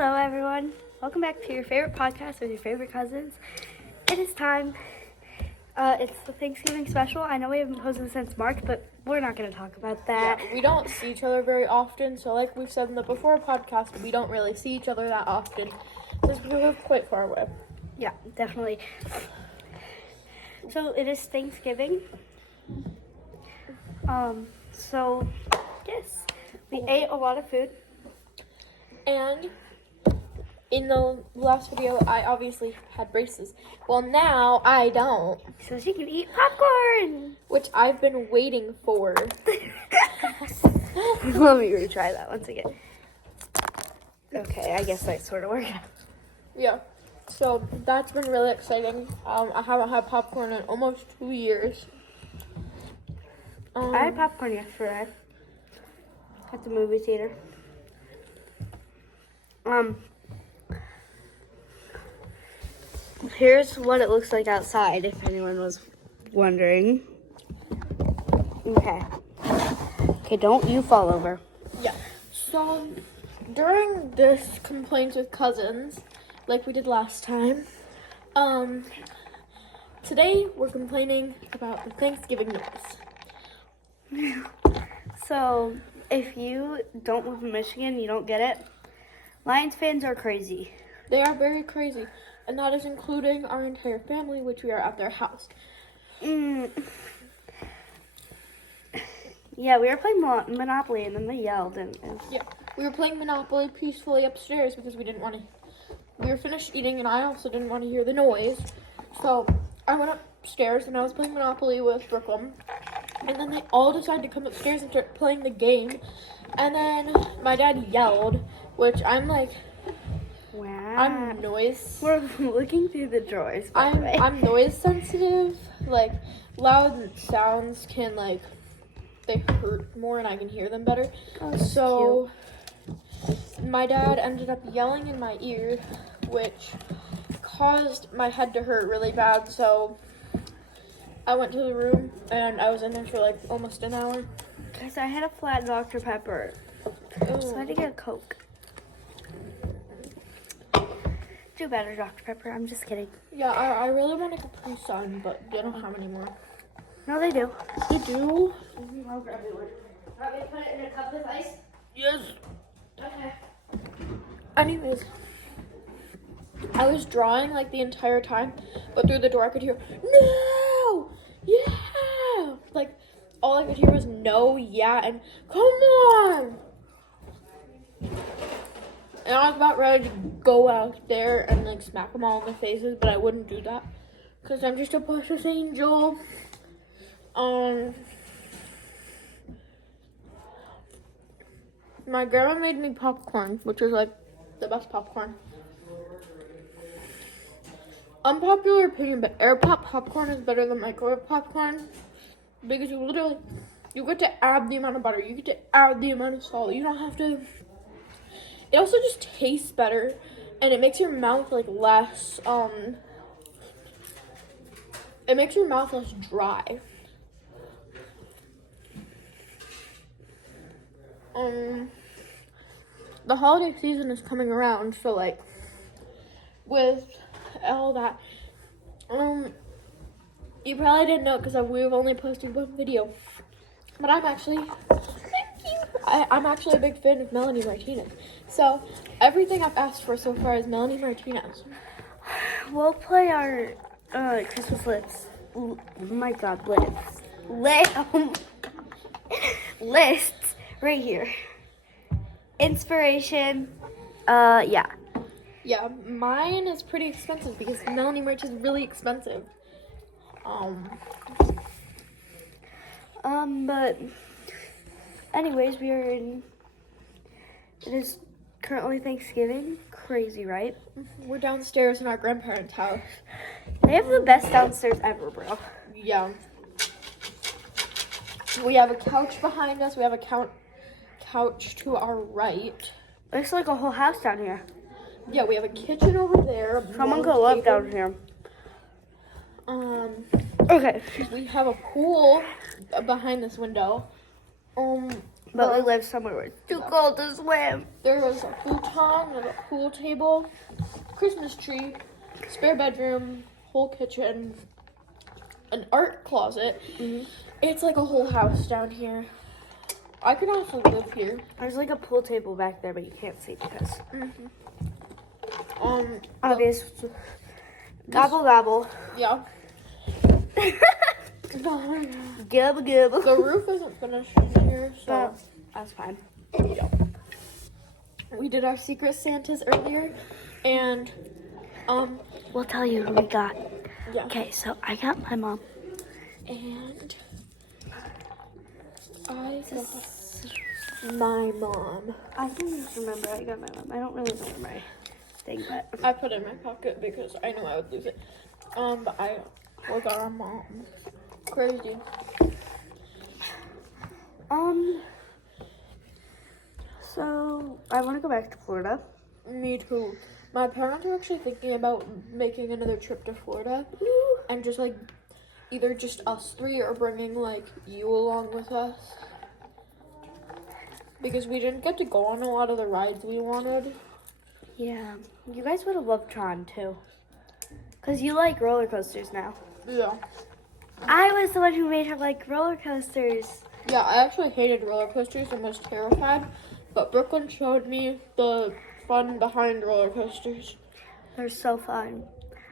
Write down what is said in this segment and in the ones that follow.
Hello, everyone. Welcome back to your favorite podcast with your favorite cousins. It is time. It's the Thanksgiving special. I know we haven't posted since March, but we're not going to talk about that. Yeah, we don't see each other very often, so like we've said in the before podcast, we don't really see each other that often because we live quite far away. Yeah, definitely. So it is Thanksgiving. So yes, we ate a lot of food. And in the last video, I obviously had braces. Well, now I don't, So she can eat popcorn. which I've been waiting for. Let me retry that once again. Okay, I guess that sort of worked. Yeah, so that's been really exciting. I haven't had popcorn in almost 2 years. I had popcorn yesterday at the movie theater. Here's what it looks like outside, if anyone was wondering. Okay, don't you fall over. Yeah. So during this complaints with cousins, like we did last time, today we're complaining about the Thanksgiving noise. So, if you don't live in Michigan, you don't get it. Lions fans are crazy. They are very crazy, and that is including our entire family, which we are at their house. Yeah, we were playing Monopoly, and then they yelled. Yeah, we were playing Monopoly peacefully upstairs because we didn't want to. We were finished eating, and I also didn't want to hear the noise. So I went upstairs, and I was playing Monopoly with Brooklyn. And then they all decided to come upstairs and start playing the game. And then my dad yelled, which I'm like, Wow. I'm noise. We're looking through the drawers. By the way. I'm noise sensitive. Like loud sounds can like they hurt more and I can hear them better. Oh, that's so my dad ended up yelling in my ear, which caused my head to hurt really bad. So I went to the room and I was in there for like almost an hour. Guys, I had a flat Dr. Pepper, so I had to get a Coke. Do better, Dr. Pepper. I'm just kidding. Yeah, I really want a Capri Sun, but they don't have any more. No, they do. They do? I'll grab you one. Want me to put it in a cup with ice? Yes. Okay. Anyways, I was drawing like the entire time, but through the door I could hear, no, yeah. Like, all I could hear was no, yeah, and come on. And I was about ready to go out there and like smack them all in the faces, but I wouldn't do that because I'm just a precious angel. My grandma made me popcorn, which is like the best popcorn. Unpopular opinion, but air pop popcorn is better than microwave popcorn because you get to add the amount of butter, you get to add the amount of salt. You don't have to. It also just tastes better, and it makes your mouth like less. It makes your mouth less dry. The holiday season is coming around, so like with all that, you probably didn't know because we've only posted one video, but I'm actually I'm actually a big fan of Melanie Martinez. So everything I've asked for so far is Melanie Martinez. We'll play our Christmas lists. Oh my God, lists right here. Inspiration. Yeah. Yeah, mine is pretty expensive because Melanie merch is really expensive. But anyways, it is currently Thanksgiving. Crazy, right? We're downstairs in our grandparents' house. They have the best downstairs ever, bro. Yeah. We have a couch behind us. We have a couch to our right. There's like a whole house down here. Yeah, we have a kitchen over there. Someone go up down here. Okay. We have a pool behind this window. But we live somewhere where it's too cold to swim. There was a futon, a pool table, Christmas tree, spare bedroom, whole kitchen, an art closet. It's like a whole house down here. I could also live here. There's like a pool table back there, but you can't see because obvious. Gobble gobble. Yeah. Gobble gobble. The roof isn't finished in here, so That's fine. yeah. We did our Secret Santas earlier, and We'll tell you who we got. yeah. Okay, so I got my mom. And I got my mom. I can just remember I got my mom. I don't really know my thing, but I put it in my pocket because I knew I would lose it. But we got our mom. Crazy. So I want to go back to Florida. Me too. My parents are actually thinking about making another trip to Florida and just like either just us three or bringing like you along with us. Because we didn't get to go on a lot of the rides we wanted. Yeah, you guys would have loved Tron too, cause you like roller coasters now. Yeah. I was the one who made her like roller coasters. Yeah, I actually hated roller coasters and was terrified. But Brooklyn showed me the fun behind roller coasters. They're so fun.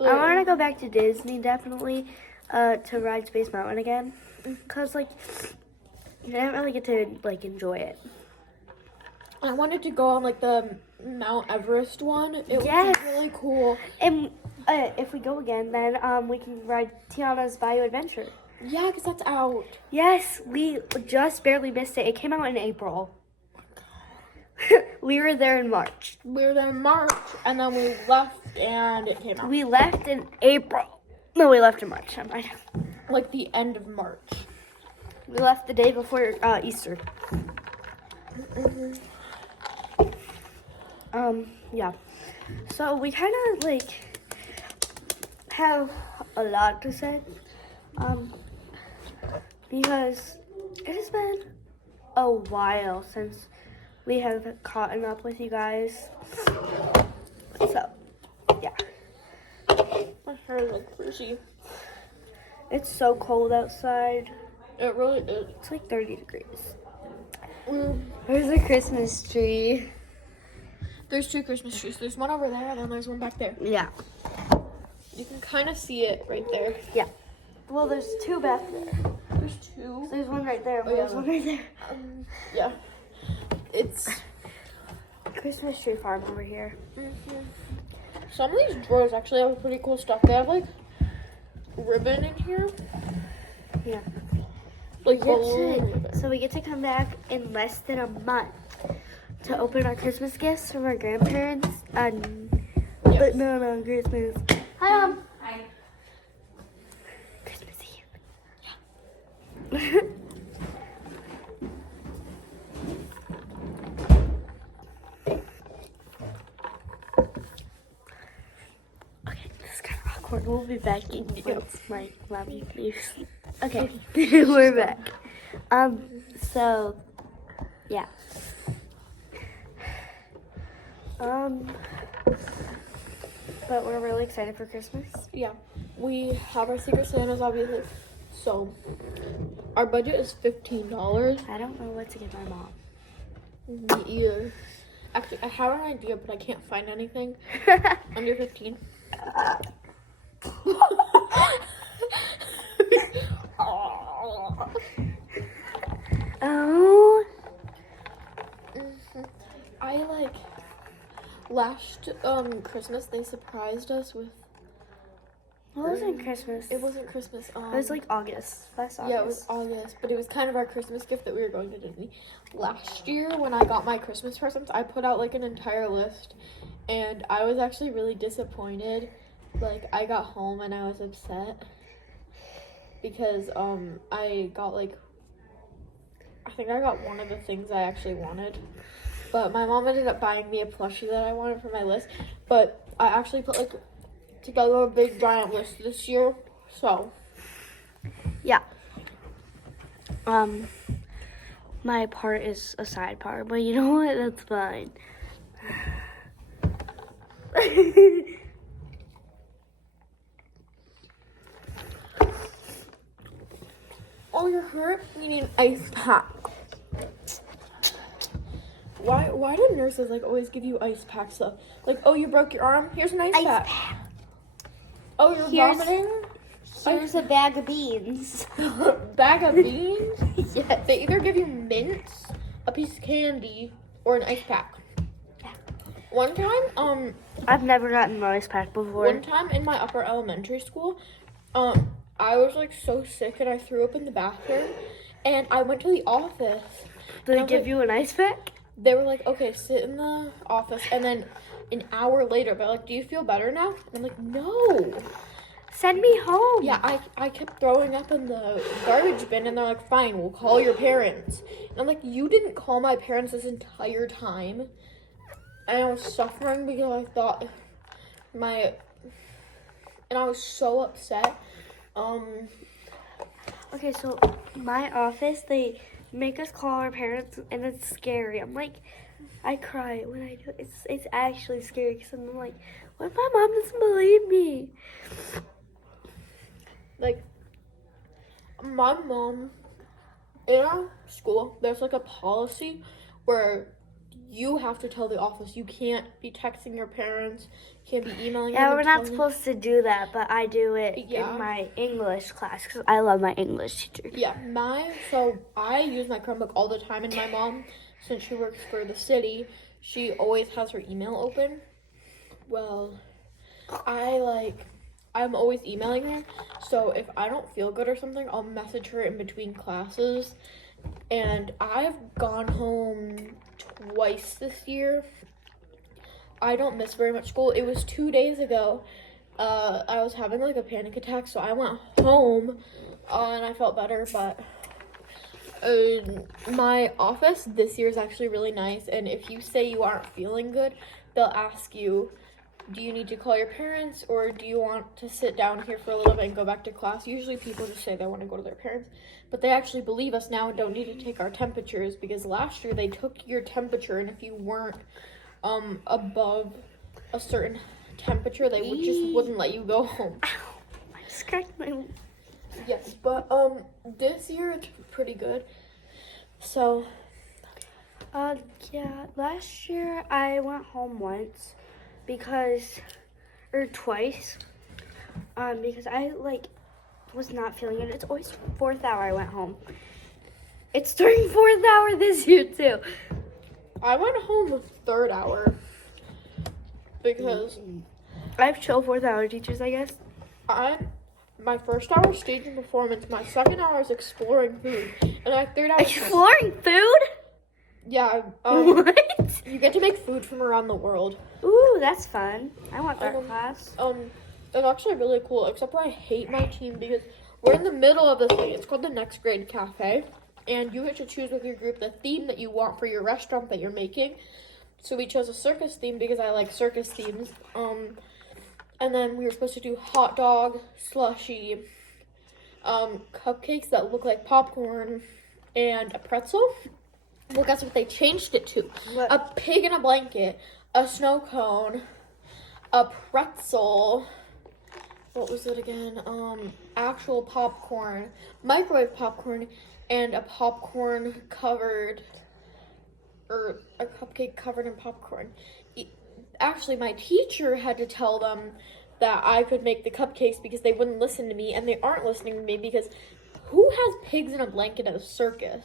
I want to go back to Disney definitely, to ride Space Mountain again, cause like I didn't really get to like enjoy it. I wanted to go on like the Mount Everest one. It Yes. was really cool. And if we go again, then we can ride Tiana's Bayou Adventure. Yeah, because that's out. Yes, we just barely missed it. It came out in April. We were there in March. We were there in March, and then we left, and it came out. We left in April. No, we left in March. Never mind. Like the end of March. We left the day before Easter. Yeah. So we kind of like have a lot to say. Because it has been a while since we have caught up with you guys. So, yeah. My hair is like frizzy. It's so cold outside. It really is. It's like 30 degrees. Mm. There's a Christmas tree. There's two Christmas trees. There's one over there, and then there's one back there. Yeah. You can kind of see it right there. Yeah. Well, there's two back there. There's two. There's one right there. Oh, yeah. There's one right there. Yeah. It's Christmas tree farm over here. Some of these drawers actually have pretty cool stuff. They have like ribbon in here. Yeah. Like balloon ribbon. So we get to come back in less than a month to open our Christmas gifts from our grandparents on Yes. no Christmas. Hi, Mom. Hi. Christmas Eve. Okay, this is kind of awkward. We'll be back in my mommy, please. Okay, we're back. So, yeah. But we're really excited for Christmas. Yeah. We have our Secret Santas, obviously. So, our budget is $15. I don't know what to give my mom. Me either. Actually, I have an idea, but I can't find anything under 15. Oh. I like last Christmas they surprised us with. It wasn't Christmas. It wasn't Christmas. It was like August. Last August. Yeah, it was August, but it was kind of our Christmas gift that we were going to Disney. Last year, when I got my Christmas presents, I put out like an entire list, and I was actually really disappointed. Like, I got home and I was upset because I got like, I think I got one of the things I actually wanted, but my mom ended up buying me a plushie that I wanted for my list. But I actually put like together a big giant list this year, so yeah. my part is a side part, but you know what? That's fine. Oh, you're hurt? You need an ice pack. Why do nurses like always give you ice packs though? Like, oh, you broke your arm? Here's an ice pack. Oh, you're vomiting? Here's a bag of beans. Bag of beans? Yes. They either give you mints, a piece of candy, or an ice pack. One time, I've never gotten an ice pack before. One time in my upper elementary school, I was like so sick and I threw up in the bathroom, and I went to the office. Did they give you an ice pack? They were like, okay, sit in the office, and then an hour later, they're like, do you feel better now? And I'm like, no. Send me home. Yeah, I kept throwing up in the garbage bin, and they're like, fine, we'll call your parents. And I'm like, you didn't call my parents this entire time. And I was suffering because I thought and I was so upset. Okay, so my office, they make us call our parents, and it's scary. I'm like, I cry when I do it. It's actually scary because I'm like, what if my mom doesn't believe me? Like, my mom, in our school, there's like a policy where you have to tell the office. You can't be texting your parents, can't be emailing them. Yeah, we're not telling them. supposed to do that, but I do it Yeah. in my English class because I love my English teacher. Yeah, so I use my Chromebook all the time, and my mom, since she works for the city, she always has her email open. Well, I'm always emailing her, so if I don't feel good or something, I'll message her in between classes, and I've gone home twice this year. I don't miss very much school. It was 2 days ago. I was having like a panic attack, so I went home, and I felt better, but my office this year is actually really nice, and if you say you aren't feeling good, they'll ask you, do you need to call your parents, or do you want to sit down here for a little bit and go back to class? Usually people just say they want to go to their parents, but they actually believe us now and don't need to take our temperatures, because last year they took your temperature, and if you weren't above a certain temperature, they wouldn't let you go home. Ow, I scratched my... Yes, but this year it's pretty good. So yeah, last year I went home once twice, because I was not feeling it. It's always 4th hour I went home. It's during 4th hour this year too. I went home the 3rd hour because I have chill 4th hour teachers, I guess. My first hour is staging performance, my second hour is exploring food, and my third hour Exploring food? Yeah, What? you get to make food from around the world. Ooh, that's fun. I want that class. It's actually really cool, except for I hate my team because we're in the middle of this thing. It's called the Next Grade Cafe, and you get to choose with your group the theme that you want for your restaurant that you're making. So we chose a circus theme because I like circus themes. And then we were supposed to do hot dog, slushy, cupcakes that look like popcorn, and a pretzel. Well, guess what they changed it to? What? A pig in a blanket, a snow cone, a pretzel. What was it again? Actual popcorn, microwave popcorn, and a popcorn covered, or a cupcake covered in popcorn. Actually, my teacher had to tell them that I could make the cupcakes because they wouldn't listen to me, and they aren't listening to me because who has pigs in a blanket at a circus?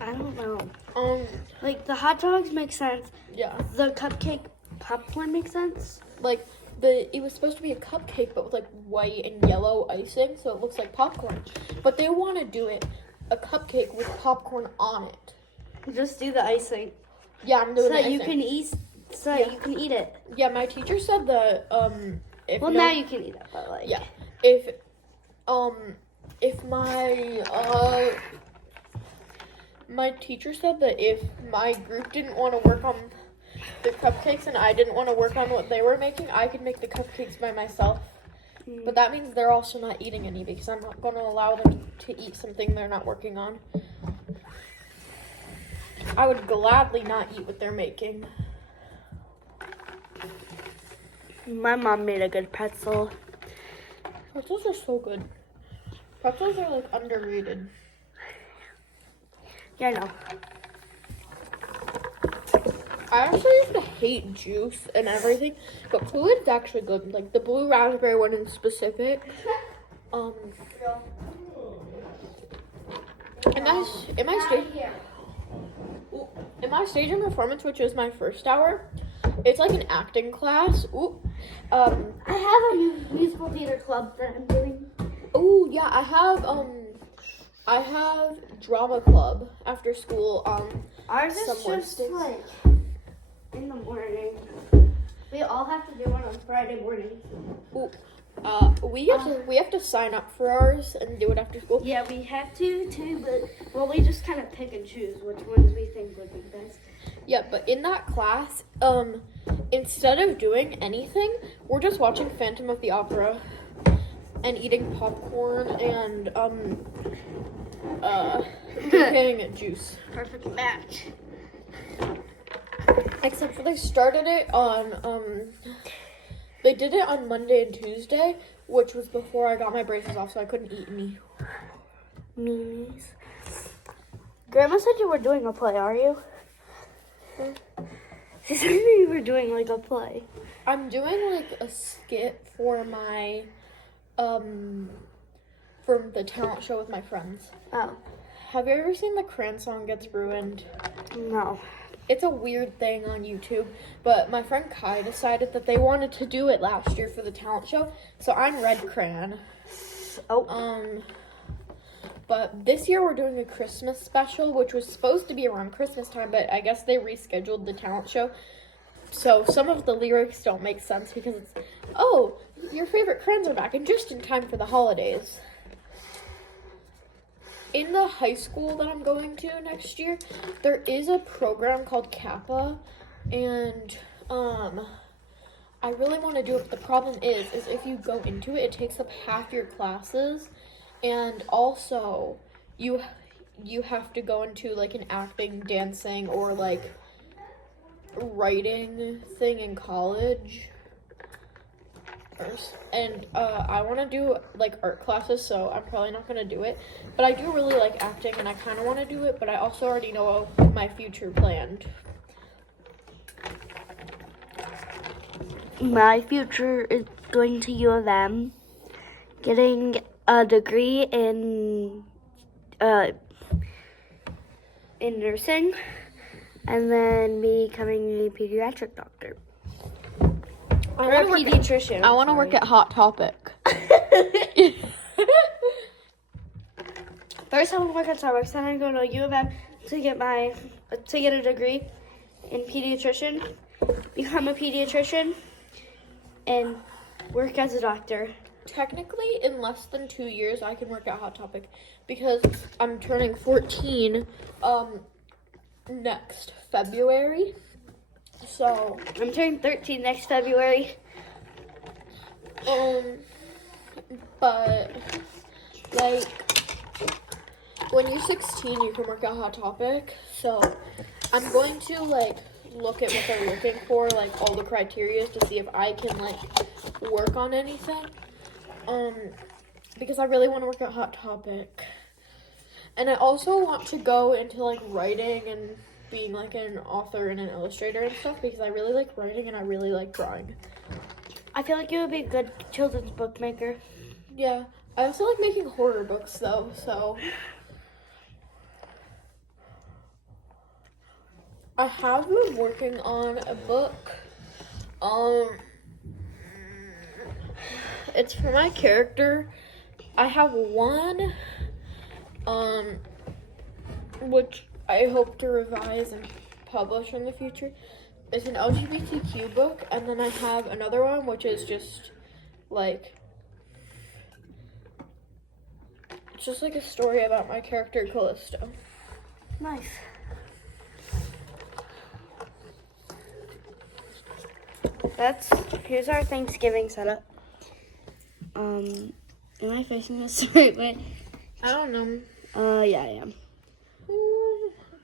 I don't know. The hot dogs make sense. Yeah. The cupcake popcorn makes sense. It was supposed to be a cupcake, but with white and yellow icing, so it looks like popcorn. But they want to do it a cupcake with popcorn on it. Just do the icing. Yeah, I'm doing So the that you icing. can eat. So that you can eat it. Yeah, my teacher said that Now you can eat it, but yeah, if my teacher said that if my group didn't want to work on the cupcakes and I didn't want to work on what they were making, I could make the cupcakes by myself. But that means they're also not eating any because I'm not going to allow them to eat something they're not working on. I would gladly not eat what they're making. My mom made a good pretzel. Pretzels are so good. Pretzels are like underrated. Yeah, I know. I actually used to hate juice and everything, but Fluid's actually good. Like the blue raspberry one in specific. In my stage and performance, which is my first hour, it's like an acting class. I have a musical theater club that I'm doing. Oh yeah, I have drama club after school. Ours is some just Wednesdays. like in the morning. We all have to do one on Friday morning. We have to sign up for ours and do it after school. Yeah, we have to too, but we just kind of pick and choose which ones we think would be best. Yeah, but in that class, instead of doing anything, we're just watching Phantom of the Opera and eating popcorn and drinking juice. Perfect match. Except for they started it on they did it on Monday and Tuesday, which was before I got my braces off, so I couldn't eat any. Meanies. Grandma said you were doing a play, are you? She said you were doing like a play. I'm doing like a skit for my from the talent show with my friends. Oh. Have you ever seen the Cran Song Gets Ruined? No. It's a weird thing on YouTube, but my friend Kai decided that they wanted to do it last year for the talent show, so I'm Red Cran. Oh. But this year we're doing a Christmas special, which was supposed to be around Christmas time, but I guess they rescheduled the talent show. So some of the lyrics don't make sense because it's, oh, your favorite Crans are back and just in time for the holidays. In the high school that I'm going to next year, there is a program called Kappa, and I really want to do it. But the problem is if you go into it, it takes up half your classes, and also you have to go into like an acting, dancing, or like writing thing in college. And I want to do like art classes, so I'm probably not going to do it. But I do really like acting, and I kind of want to do it, but I also already know my future planned. My future is going to U of M, getting a degree in nursing, and then becoming a pediatric doctor. I want to work at Hot Topic. First, I want to work at Starbucks. Then I go to U of M to get a degree in pediatrician, become a pediatrician, and work as a doctor. Technically, in less than 2 years, I can work at Hot Topic because I'm turning 14 next February. So I'm turning 13 next February. But like when you're 16, you can work at Hot Topic. So I'm going to like look at what they're looking for, like all the criteria to see if I can like work on anything. Because I really want to work at Hot Topic. And I also want to go into like writing and being like an author and an illustrator and stuff because I really like writing and I really like drawing. I feel like you would be a good children's bookmaker. Yeah. I also like making horror books though, so I have been working on a book. It's for my character. I have one which I hope to revise and publish in the future. It's an LGBTQ book, and then I have another one which is just like it's just like a story about my character Callisto. Nice. Here's our Thanksgiving setup. Am I facing this the right way? I don't know. Yeah, I am.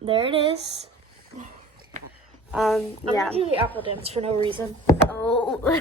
There it is. I'm Yeah. gonna do the apple dance for no reason. Oh.